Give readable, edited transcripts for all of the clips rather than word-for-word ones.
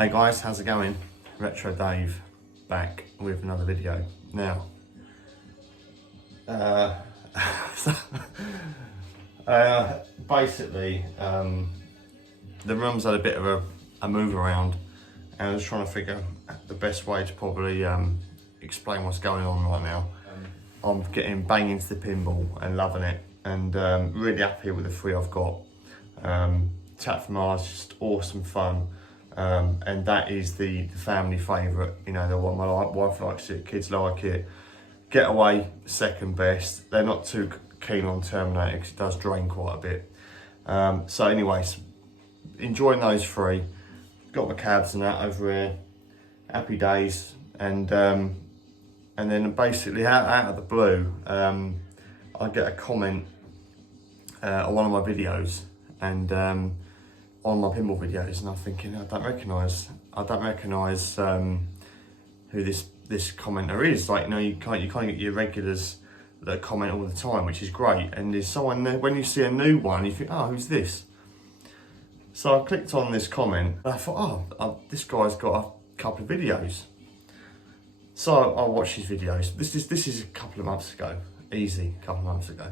Hey guys, how's it going? Retro Dave back with another video. Now, basically, the room's had a bit of a move around, and I was trying to figure the best way to probably explain what's going on right now. I'm getting bang into the pinball and loving it, and really happy with the three I've got. Tap from Mars, just awesome fun. And that is the family favourite, you know, the one my wife likes it, kids like it. Getaway, second best. They're not too keen on Terminator because it does drain quite a bit. So anyways, enjoying those three. Got my cabs and that over here. Happy days. And then basically out of the blue, I get a comment on one of my videos, and on my pinball videos, and I'm thinking, I don't recognise who this commenter is. Like, you know, you can't get your regulars that comment all the time, which is great. And there's someone there, when you see a new one, you think, oh, who's this? So I clicked on this comment, and I thought, oh, this guy's got a couple of videos. So I watched his videos. This is a couple of months ago, easy, a couple of months ago.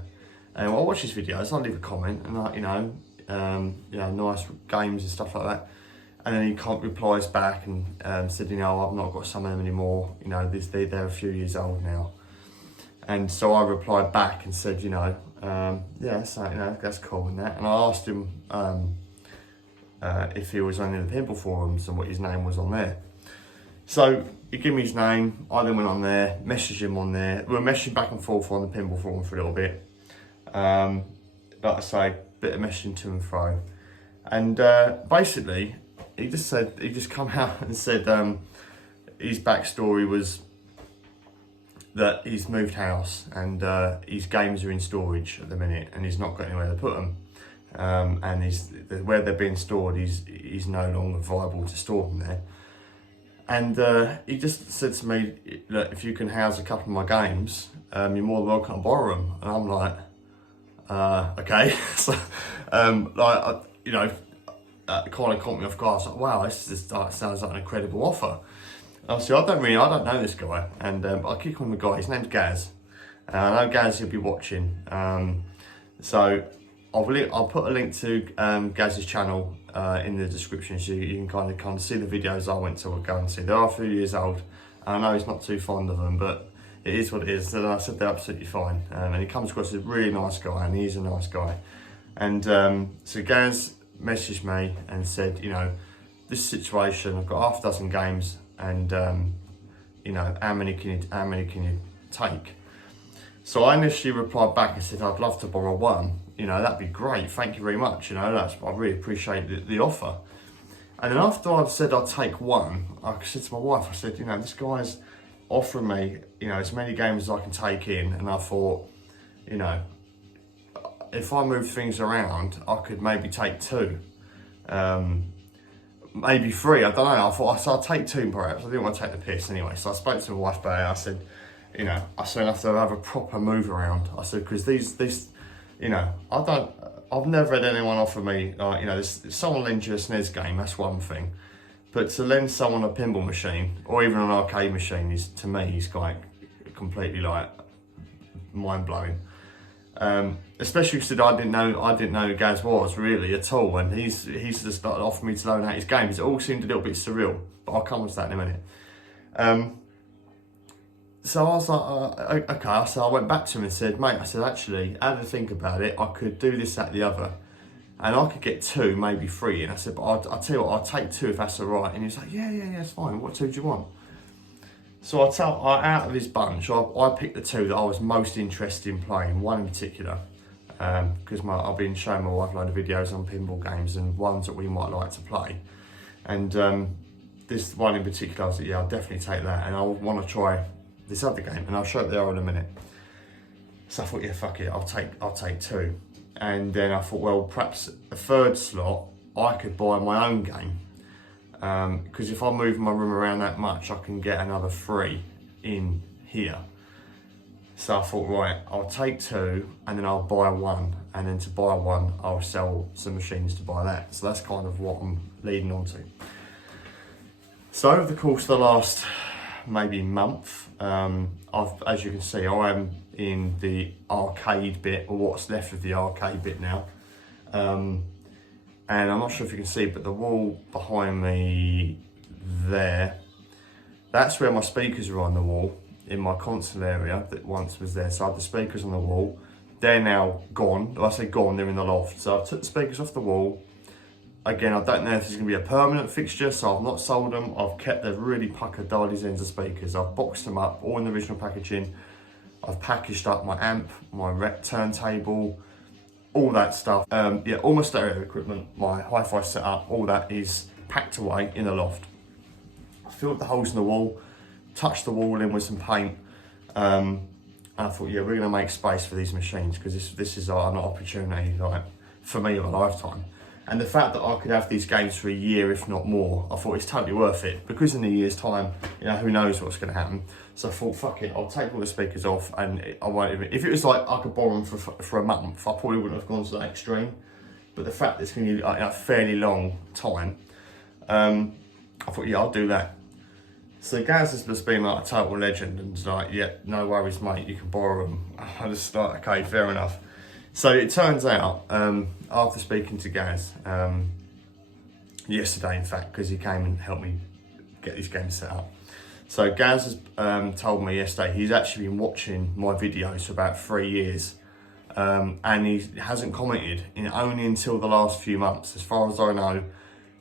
And I watch his videos, I leave a comment, and I, you know, nice games and stuff like that. And then he replies back and said, you know, I've not got some of them anymore. You know, they're a few years old now. And so I replied back and said, you know, yeah, so, you know, that's cool and that. And I asked him if he was on the pinball forums and what his name was on there. So he gave me his name. I then went on there, messaged him on there. We were messaging back and forth on the pinball forum for a little bit. Like I say, bit of messaging to and fro, and basically he just come out and said his backstory was that he's moved house and his games are in storage at the minute, and he's not got anywhere to put them, and where they're being stored, he's no longer viable to store them there. And he just said to me, look, if you can house a couple of my games, you're more than welcome to borrow them. And I'm like, okay. So, like, you know, kind of caught me off guard. I was like, wow, this sounds like an incredible offer. And obviously, I don't know this guy, and I keep calling the guy. His name's Gaz. I know Gaz, he'll be watching. So I'll put a link to Gaz's channel in the description, so you can kind of see the videos I went to go and see. They are a few years old. I know he's not too fond of them, but it is what it is. And I said they're absolutely fine. And he comes across as a really nice guy, and he's a nice guy. And so Gaz messaged me and said, you know, this situation, I've got half a dozen games, and you know, how many can you take? So I initially replied back and said, I'd love to borrow one. You know, that'd be great. Thank you very much. You know, I really appreciate the offer. And then after I'd said I'd take one, I said to my wife, I said, you know, this guy's offering me, you know, as many games as I can take in. And I thought, you know, if I move things around, I could maybe take two, maybe three. I don't know. I thought I'd take two perhaps. I didn't want to take the piss anyway. So I spoke to my wife about it. I said, you know, I said I have to have a proper move around. I said, because these, you know, I've never had anyone offer me, you know, someone lends you a SNES game, that's one thing. But to lend someone a pinball machine, or even an arcade machine, is, to me, is like completely like mind-blowing. Especially because I didn't know who Gaz was really at all, and he's just started offering me to loan out his games. It all seemed a little bit surreal, but I'll come on to that in a minute. So I was like, okay. So I went back to him and said, mate, I said, actually, I had to think about it. I could do this, that, the other, and I could get two, maybe three. And I said, but I'll tell you what, I'll take two if that's all right. And he was like, yeah, it's fine. What two do you want? So out of his bunch, I picked the two that I was most interested in playing, one in particular, because I've been showing my wife a load of videos on pinball games and ones that we might like to play. And this one in particular, I was like, yeah, I'll definitely take that, and I want to try this other game, and I'll show it there in a minute. So I thought, yeah, fuck it, I'll take two. And then I thought, well, perhaps a third slot, I could buy my own game. Because if I move my room around that much, I can get another three in here. So I thought, right, I'll take two, and then I'll buy one, and then to buy one, I'll sell some machines to buy that. So that's kind of what I'm leading on to. So over the course of the last maybe month, as you can see, I am in the arcade bit, or what's left of the arcade bit now. And I'm not sure if you can see, but the wall behind me there, that's where my speakers are on the wall in my console area that once was there. So I had the speakers on the wall. They're now gone. When I say gone, they're in the loft. So I took the speakers off the wall. Again, I don't know if this is going to be a permanent fixture, so I've not sold them. I've kept the really puckered dialed ends of speakers. I've boxed them up, all in the original packaging. I've packaged up my amp, my rec turntable, all that stuff. Yeah, all my stereo equipment, my hi-fi setup, all that is packed away in the loft. I filled the holes in the wall, touched the wall in with some paint. And I thought, yeah, we're going to make space for these machines, because this is an opportunity, like, for me of a lifetime. And the fact that I could have these games for a year, if not more, I thought it's totally worth it, because in a year's time, you know, who knows what's going to happen. So I thought, fuck it, I'll take all the speakers off, and I won't even, if it was like I could borrow them for a month, I probably wouldn't have gone to that extreme. But the fact that it's going to be a fairly long time, I thought, yeah, I'll do that. So Gaz has just been like a total legend, and like, yeah, no worries, mate, you can borrow them. I just like, okay, fair enough. So it turns out, after speaking to Gaz, yesterday in fact, because he came and helped me get these games set up. So Gaz has told me yesterday he's actually been watching my videos for about 3 years, and he hasn't commented only until the last few months. As far as I know,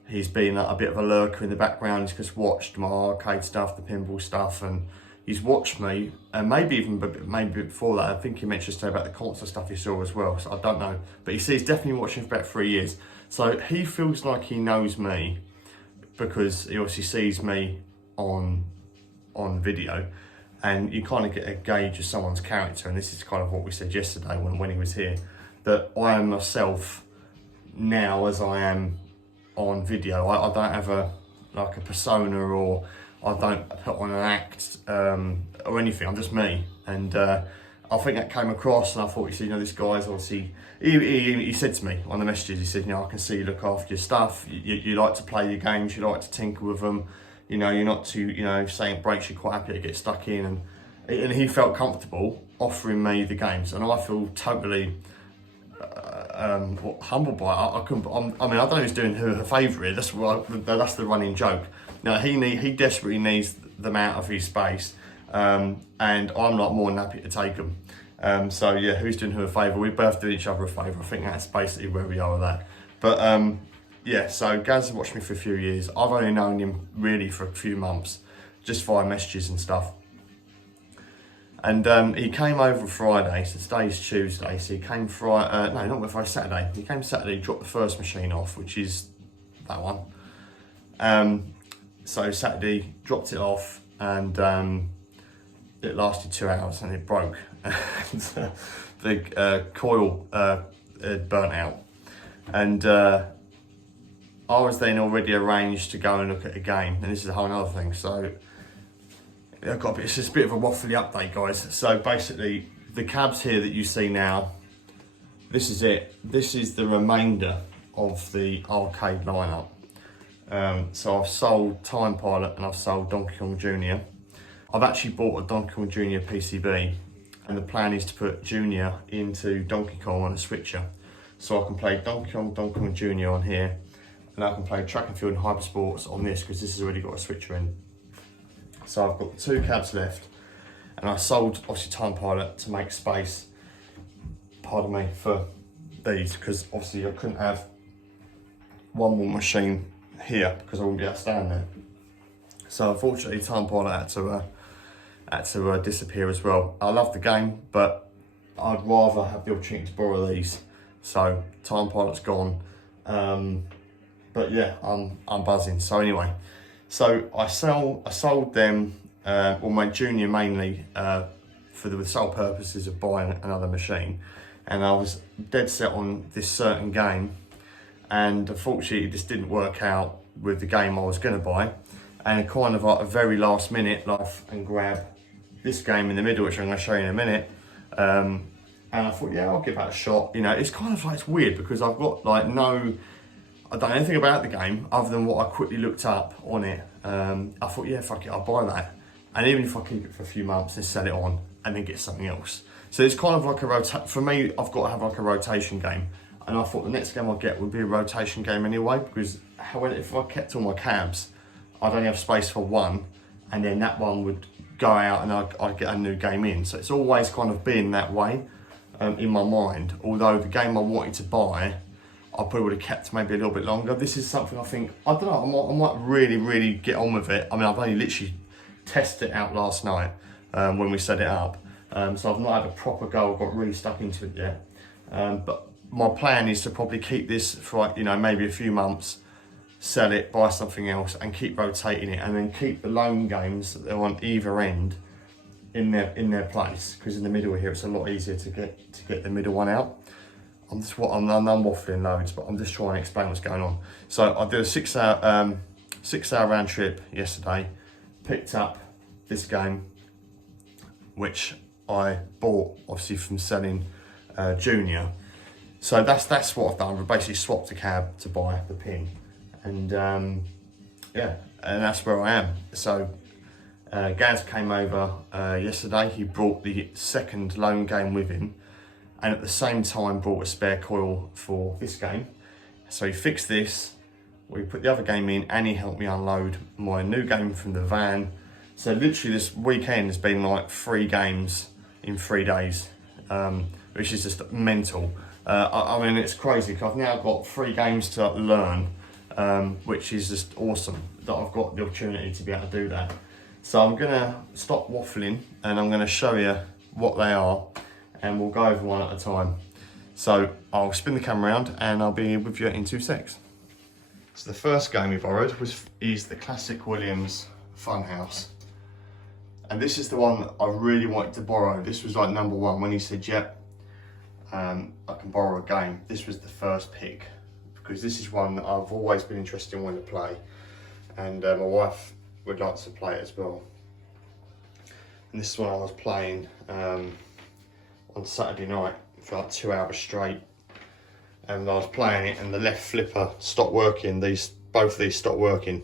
he's been a bit of a lurker in the background. He's just watched my arcade stuff, the pinball stuff, and he's watched me, and maybe before that. I think he mentioned today about the console stuff he saw as well, so I don't know. But he says he's definitely watching for about 3 years. So he feels like he knows me, because he obviously sees me on video, and you kind of get a gauge of someone's character. And this is kind of what we said yesterday when he was here, that I am myself now as I am on video. I don't have a persona, or I don't put on an act or anything. I'm just me, and I think that came across. And I thought, you know, this guy's obviously. He said to me on the messages, he said, you know, I can see you look after your stuff. You like to play your games. You like to tinker with them. You know, you're not too, you know, saying it breaks, you're quite happy to get stuck in, and he felt comfortable offering me the games, and I feel totally humbled by it. I mean, I don't know who's doing her a favour here. That's the running joke. Now he desperately needs them out of his space, and I'm like more than happy to take them. So yeah, who's doing her a favour? We both do each other a favour. I think that's basically where we are with that. But yeah, so Gaz has watched me for a few years. I've only known him really for a few months, just via messages and stuff. And he came over Friday, so today's Tuesday, so he came Friday, no, not Friday, Saturday. He came Saturday, dropped the first machine off, which is that one. So Saturday, dropped it off, and it lasted 2 hours, and it broke. And the coil had burnt out. And I was then already arranged to go and look at a game, and this is a whole other thing. So it's just a bit of a waffly update, guys. So basically, the cabs here that you see now, this is it. This is the remainder of the arcade lineup. So I've sold Time Pilot and I've sold Donkey Kong Jr. I've actually bought a Donkey Kong Jr. PCB, and the plan is to put Junior into Donkey Kong on a switcher. So I can play Donkey Kong Jr. on here, and I can play Track and Field and Hyper Sports on this, because this has already got a switcher in. So I've got 2 cabs left, and I sold obviously Time Pilot to make space, pardon me, for these, because obviously I couldn't have one more machine here because I wouldn't be able to stand there. So unfortunately, Time Pilot had to disappear as well. I love the game, but I'd rather have the opportunity to borrow these. So Time Pilot's gone, but yeah, I'm buzzing. So anyway. So I sold them, or my Junior mainly, for the sole purposes of buying another machine, and I was dead set on this certain game, and unfortunately it just didn't work out with the game I was going to buy, and kind of like a very last minute laugh and grab this game in the middle, which I'm going to show you in a minute, and I thought, yeah, I'll give that a shot. You know, it's kind of like, it's weird because I've got like I don't know anything about the game other than what I quickly looked up on it. I thought, yeah, fuck it, I'll buy that. And even if I keep it for a few months and sell it on and then get something else. So it's kind of like a for me, I've got to have like a rotation game. And I thought the next game I'll get would be a rotation game anyway, because if I kept all my cabs, I'd only have space for one, and then that one would go out and I'd get a new game in. So it's always kind of been that way in my mind. Although the game I wanted to buy, I probably would have kept maybe a little bit longer. This is something I think, I don't know, I might really get on with it. I mean, I've only literally tested it out last night when we set it up. So I've not had a proper go, I've got really stuck into it yet. But my plan is to probably keep this for, you know, maybe a few months, sell it, buy something else, and keep rotating it, and then keep the lone games that are on either end in their place. Because in the middle here, it's a lot easier to get the middle one out. I'm waffling loads, but I'm just trying to explain what's going on. So I did a 6 hour round trip yesterday, picked up this game, which I bought obviously from selling Junior. So that's what I've done. I've basically swapped the cab to buy the pin, and yeah, and that's where I am. So Gaz came over yesterday. He brought the second lone game with him, and at the same time brought a spare coil for this game. So he fixed this, we put the other game in, and he helped me unload my new game from the van. So literally this weekend has been like 3 games in 3 days, which is just mental. I mean, it's crazy because I've now got 3 games to learn, which is just awesome that I've got the opportunity to be able to do that. So I'm gonna stop waffling and I'm gonna show you what they are, and we'll go over one at a time. So I'll spin the camera around and I'll be with you in 2 secs. So the first game we borrowed is the classic Williams Funhouse. And this is the one that I really wanted to borrow. This was like number 1 when he said, yep, I can borrow a game. This was the first pick, because this is one that I've always been interested in wanting to play, and my wife would like to play it as well. And this is one I was playing on Saturday night for like 2 hours straight, and I was playing it and the left flipper stopped working. Both of these stopped working.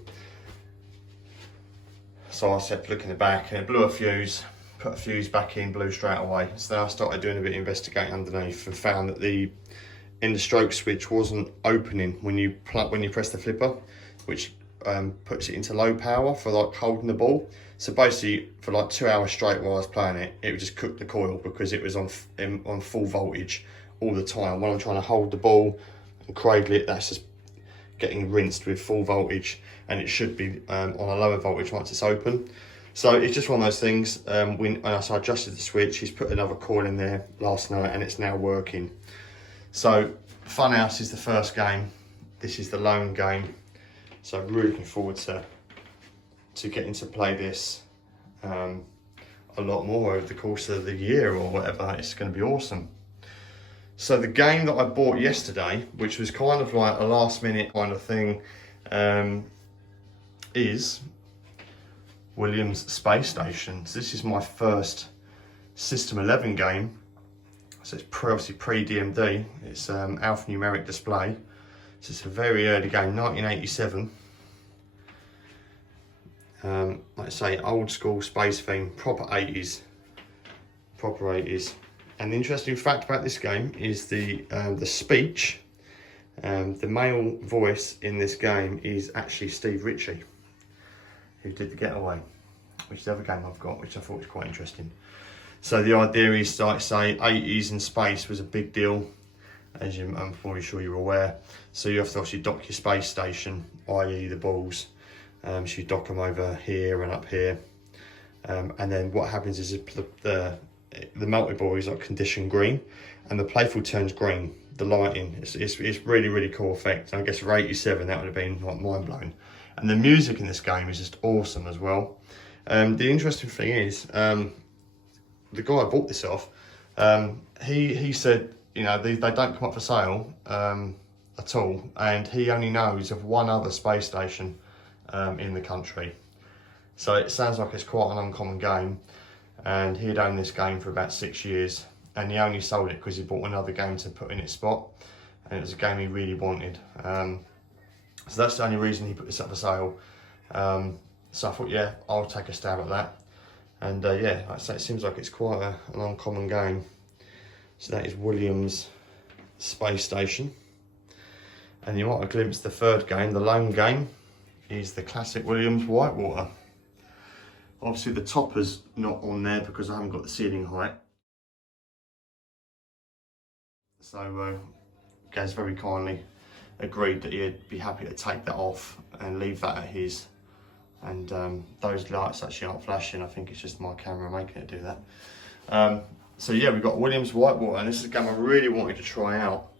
So I kept looking at the back and it blew a fuse. Put a fuse back in, blew straight away. So then I started doing a bit of investigating underneath and found that in the stroke switch wasn't opening when you press the flipper, which puts it into low power for like holding the ball. So basically for like 2 hours straight while I was playing it, it would just cook the coil because it was on full voltage all the time. When I'm trying to hold the ball and cradle it, that's just getting rinsed with full voltage, and it should be on a lower voltage once it's open. So it's just one of those things. When I adjusted the switch, he's put another coil in there last night and it's now working. So Funhouse is the first game. This is the lone game. So I'm really looking forward to getting to play this a lot more over the course of the year or whatever. It's going to be awesome. So the game that I bought yesterday, which was kind of like a last minute kind of thing, is Williams Space Station. So this is my first System 11 game. So it's obviously pre-DMD. It's alphanumeric display. So it's a very early game, 1987. Like I say, old school space theme, proper 80s. Proper 80s. And the interesting fact about this game is the speech. The male voice in this game is actually Steve Ritchie, who did The Getaway, which is the other game I've got, which I thought was quite interesting. So the idea is, like say, 80s in space was a big deal, as I'm probably sure you're aware. So you have to obviously dock your space station, i.e. the balls. So you dock them over here and up here. And then what happens is the multi-ball is like condition green, and the playfield turns green. The lighting, it's really, really cool effect. And I guess for 87, that would have been like mind blowing. And the music in this game is just awesome as well. The interesting thing is, the guy I bought this off, he said, you know, they don't come up for sale at all, and he only knows of one other space station in the country. So it sounds like it's quite an uncommon game, and he'd owned this game for about 6 years, and he only sold it because he bought another game to put in its spot, and it was a game he really wanted. So that's the only reason he put this up for sale. So I thought, yeah, I'll take a stab at that. And yeah, like I say, it seems like it's quite an uncommon game. So that is Williams Space Station. And you might have glimpsed the third game, the lone game, is the classic Williams Whitewater. Obviously the topper's not on there because I haven't got the ceiling height. So Gaz very kindly agreed that he'd be happy to take that off and leave that at his. And those lights actually aren't flashing. I think it's just my camera making it do that. So yeah, we've got Williams Whitewater, and this is a game I really wanted to try out.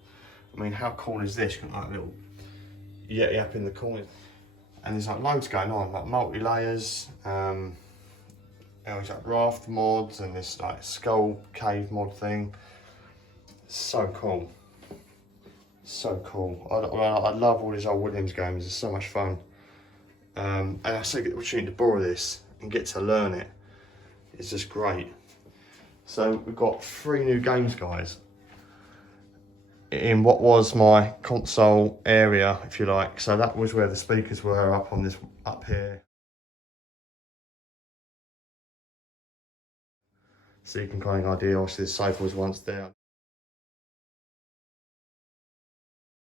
I mean, how cool is this? You've got like a little Yeti up in the corner. And there's like loads going on, like multi-layers, there's like raft mods and this like skull cave mod thing. So cool. So cool. I love all these old Williams games, it's so much fun. And I still get the opportunity to borrow this and get to learn it. It's just great. So we've got 3 new games, guys, in what was my console area, if you like. So that was where the speakers were, up here. So you can kind of idea, obviously the sofa was once there.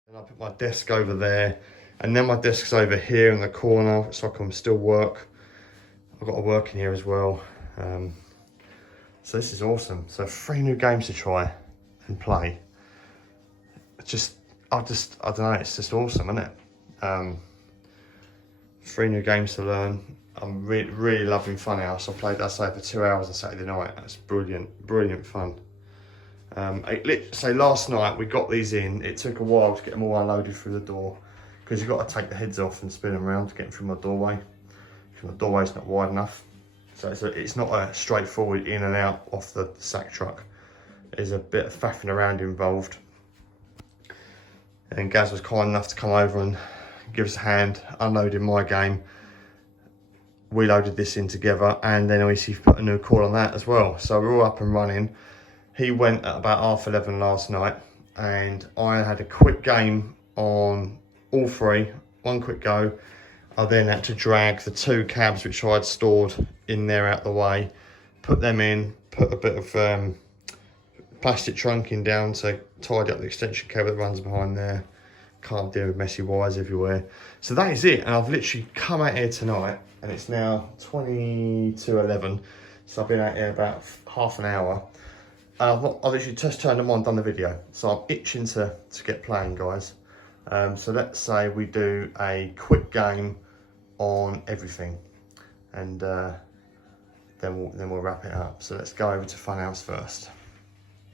And I put my desk over there, and then my desk's over here in the corner, so I can still work. I've got to work in here as well. So this is awesome. So 3 new games to try and play. I don't know, it's just awesome, isn't it? 3 new games to learn. I'm really loving Funhouse. I played that for 2 hours on Saturday night. That's brilliant fun. So last night we got these in. It took a while to get them all unloaded through the door because you've got to take the heads off and spin them around to get them through my doorway. Because my doorway's not wide enough. So it's not a straightforward in and out off the sack truck. There's a bit of faffing around involved. And Gaz was kind enough to come over and give us a hand unloading my game. We loaded this in together, and then obviously put a new cord on that as well. So we're all up and running. He went at about 11:30 last night, and I had a quick game on all 3, one quick go. I then had to drag the 2 cabs which I had stored in there out the way, put them in, put a bit of plastic trunking down to tidy up the extension cable that runs behind there. Can't deal with messy wires everywhere. So that is it, and I've literally come out here tonight, and it's now 11:20, so I've been out here about half an hour. I've literally just turned them on, done the video, so I'm itching to get playing, guys. So let's say we do a quick game on everything, and then we'll wrap it up. So let's go over to Funhouse first.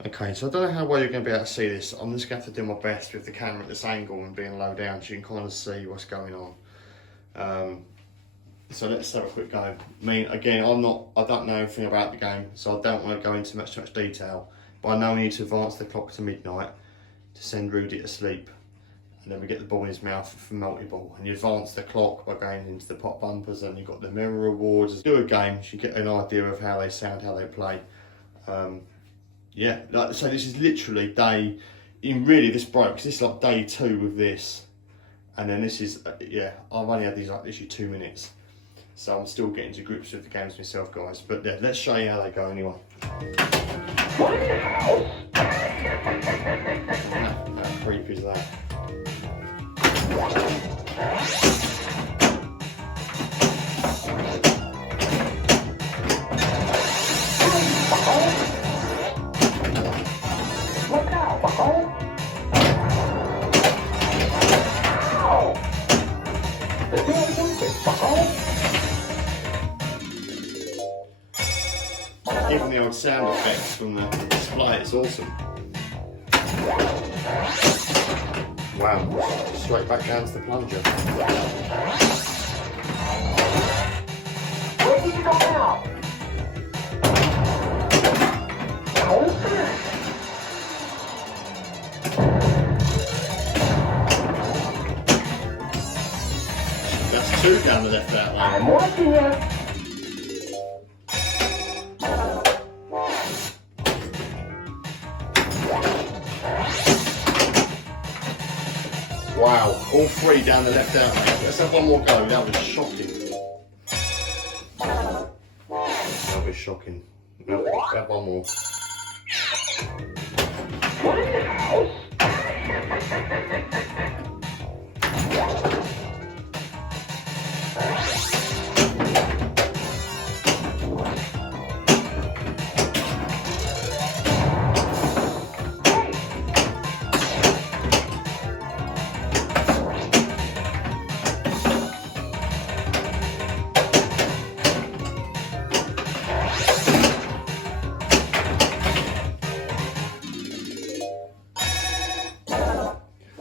Okay, so I don't know how well you're going to be able to see this. I'm just going to have to do my best with the camera at this angle and being low down so you can kind of see what's going on. So let's have a quick go. I mean, again, I don't know anything about the game, so I don't want to go into too much detail. But I know we need to advance the clock to midnight to send Rudy to sleep. And then we get the ball in his mouth for multi-ball. And you advance the clock by going into the pot bumpers, and you've got the mirror rewards. Do a game, so you get an idea of how they sound, how they play. Yeah, so this is literally this broke, because this is like day 2 with this. And then this is, yeah, I've only had these like literally 2 minutes. So I'm still getting to grips with the games myself, guys. But yeah, let's show you how they go anyway. How creepy is that? Even the old sound effects from the display, it's awesome. Wow, straight back down to the plunger. Where did you go now? That's 2 down the left out lane. I'm watching you. Wow, All three down the left outlet. Let's have one more go. That was shocking. That was shocking. Let's have one more.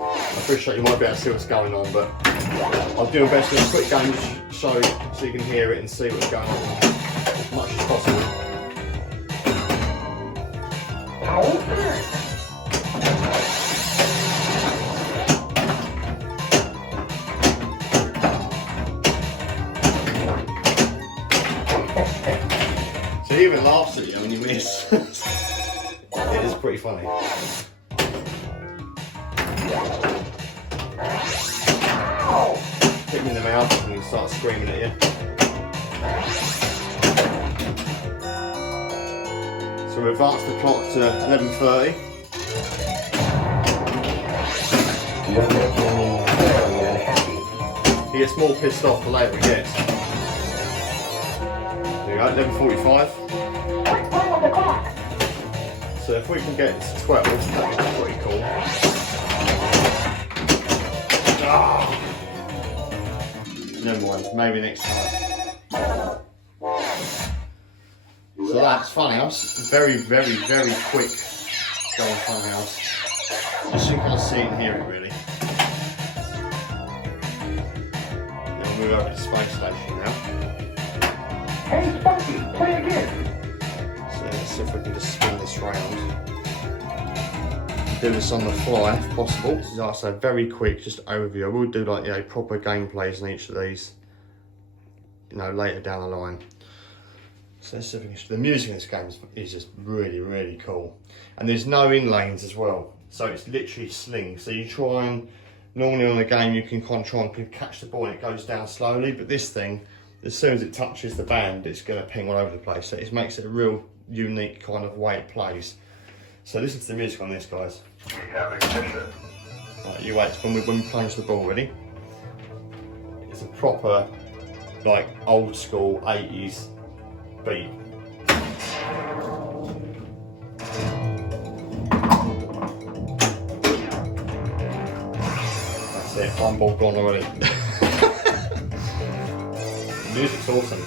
I appreciate you might be able to see what's going on, but I'll do my best in a quick game to show so you can hear it and see what's going on as much as possible. So he even laughs at you when you miss. It is pretty funny. Hit him in the mouth and he starts screaming at you. So we advance the clock to 11:30. He gets more pissed off the later he gets. There you go, 11:45. So if we can get to 12, that'd be pretty cool. Ah. Never mind, maybe next time. So that's Funhouse. Very, very, very quick go on Funhouse. Just so you can see it and hear it really. Then we'll move over to Space Station now. Hey Sparky, play again. So let's see if we can just spin this round. Do this on the fly if possible. This is also very quick, just overview. I will do like proper gameplays in each of these, later down the line. So let's see if we can. The music in this game is just really, really cool, and there's no in lanes as well. So it's literally sling. So you try and normally on a game you can kind of try and catch the ball and it goes down slowly, but this thing, as soon as it touches the band, it's going to ping all over the place. So it makes it a real unique kind of way it plays. So listen to the music on this, guys. We have ignition. Right, you wait when we plunge the ball, ready? It's a proper, like, old school 80s beat. That's it, one ball gone already. The music's awesome.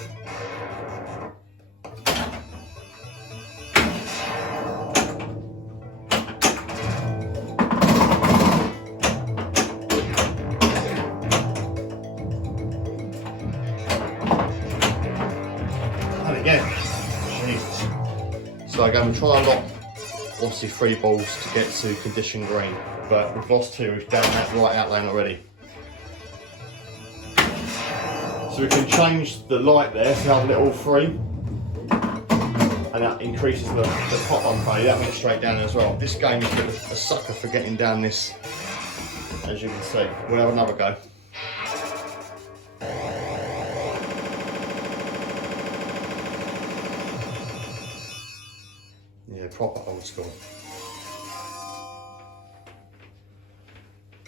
Again, Jesus. So again, we'll try and lock obviously 3 balls to get to condition green, but we've lost 2, we've down that right out lane already. So we can change the light there to have it all 3, and that increases the pop on value, that went straight down as well. This game is a sucker for getting down this, as you can see. We'll have another go. Yeah, proper old school.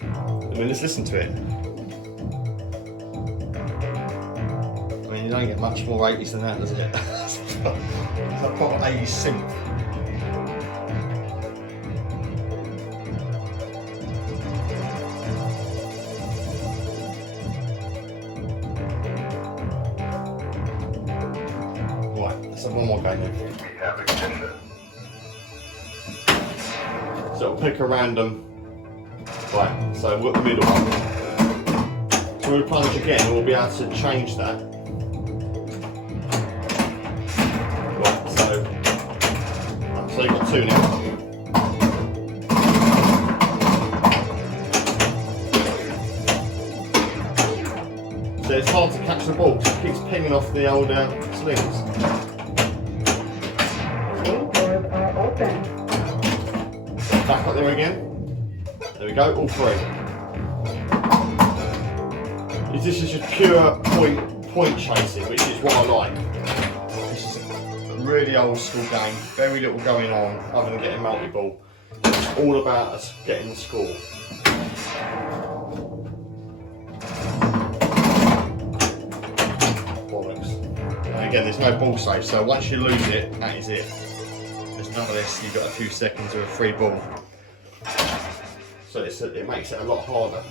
I mean, let's listen to it. I mean, you don't get much more 80s than that, does it? It's a proper 80s synth. Right, let's have one more go then. We have ignition. So it'll pick a random, right, so we've got the middle one. So we'll plunge again and we'll be able to change that. Right, so you've got 2 now. So it's hard to catch the ball because it keeps pinging off the old slings. Back up there again. There we go, all 3. this is just pure point chasing, which is what I like. This is a really old school game, very little going on other than getting multi-ball. It's all about us getting the score. And again, there's no ball save, so once you lose it, that is it. There's none of this, you've got a few seconds of a free ball. So it makes it a lot harder.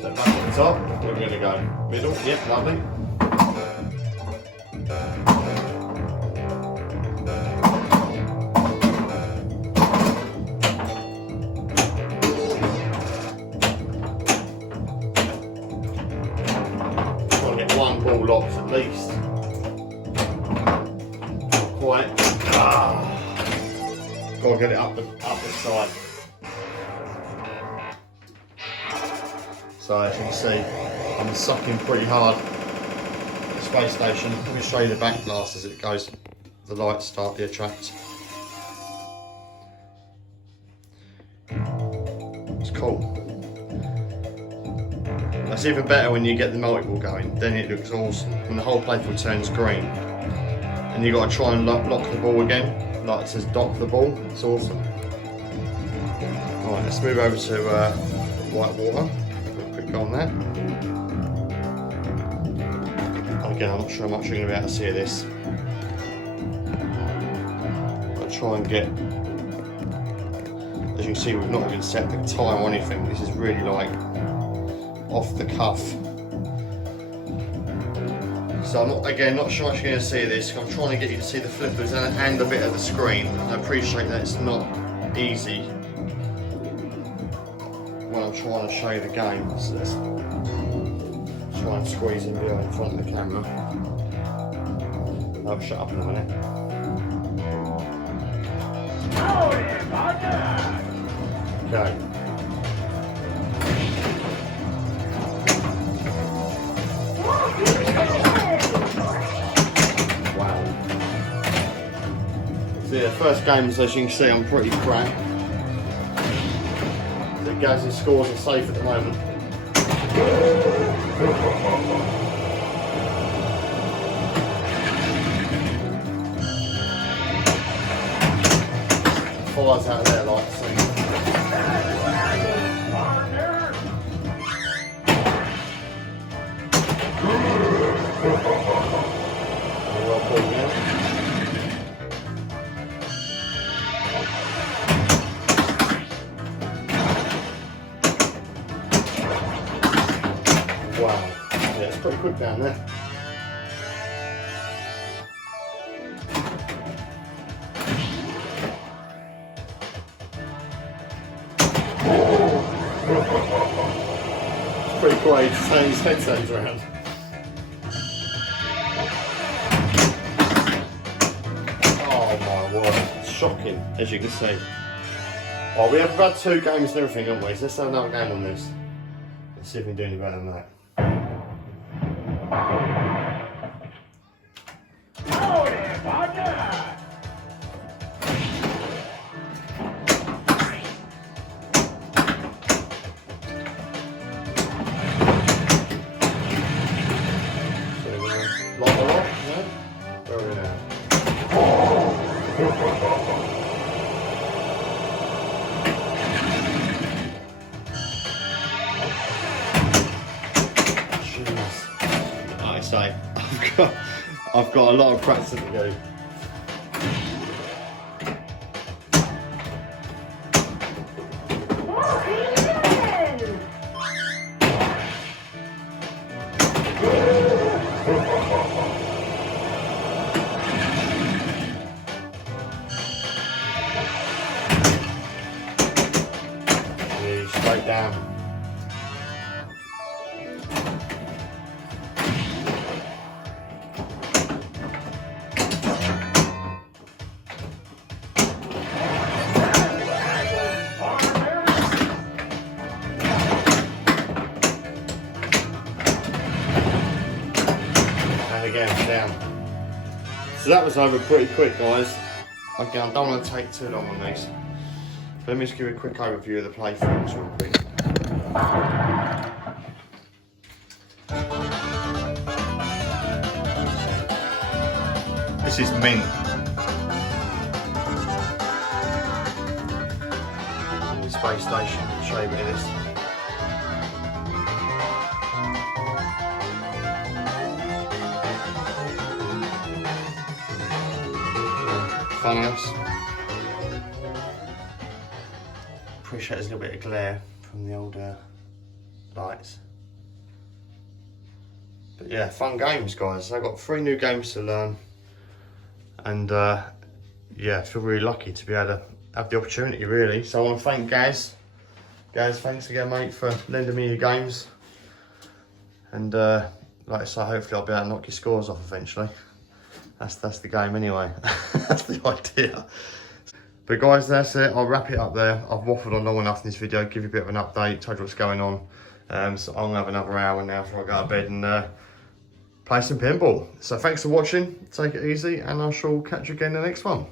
So back at the top, we're going to go middle, yep, lovely. One ball locked at least. Not quite. Gotta get it up the side. So as you can see, I'm sucking pretty hard at the space station. Let me show you the back blast as it goes. The lights start to attract. It's cool. It's even better when you get the multi-ball going, then it looks awesome. And the whole playfield turns green. And you've got to try and lock the ball again, like it says dock the ball, it's awesome. Alright, let's move over to white water. A quick go on that. Again, I'm not sure how much you're going to be able to see of this. I'll try and get, as you can see, we've not even set the time or anything. This is really like off the cuff. So I'm not sure much you're going to see this. I'm trying to get you to see the flippers and a bit of the screen. I appreciate that it's not easy when I'm trying to show you the game. So let's try and squeeze in behind in front of the camera. I'll shut up in a minute. Okay. So yeah, first games, as you can see, I'm pretty crap. The Gaz's scores are safe at the moment. Fires out there like so. Wow, yeah, it's pretty quick down there. It's pretty quiet to turn his headphones around. Oh my word, it's shocking, as you can see. Oh, we have about 2 games and everything, haven't we? So let's have another game on this. Let's see if we can do any better than that. Like I say, I've got a lot of practice to do. Really straight down. And again, down. So that was over pretty quick, guys. Okay, I don't want to take too long on these. So let me just give you a quick overview of the playthings real quick. This is mint. The space station, I'll show you a bit of this. Funhouse. Appreciate there's a little bit of glare from the older lights. But yeah, fun games, guys. I've got 3 new games to learn. And yeah, I feel really lucky to be able to have the opportunity, really. So I want to thank Gaz. Gaz, thanks again, mate, for lending me your games. And like I say, hopefully I'll be able to knock your scores off eventually. That's the game anyway. That's the idea. But guys, that's it. I'll wrap it up there. I've waffled on long enough in this video. Give you a bit of an update, told you what's going on. So I'm gonna have another hour now before I go to bed and play some pinball. So thanks for watching. Take it easy, and I shall catch you again in the next one.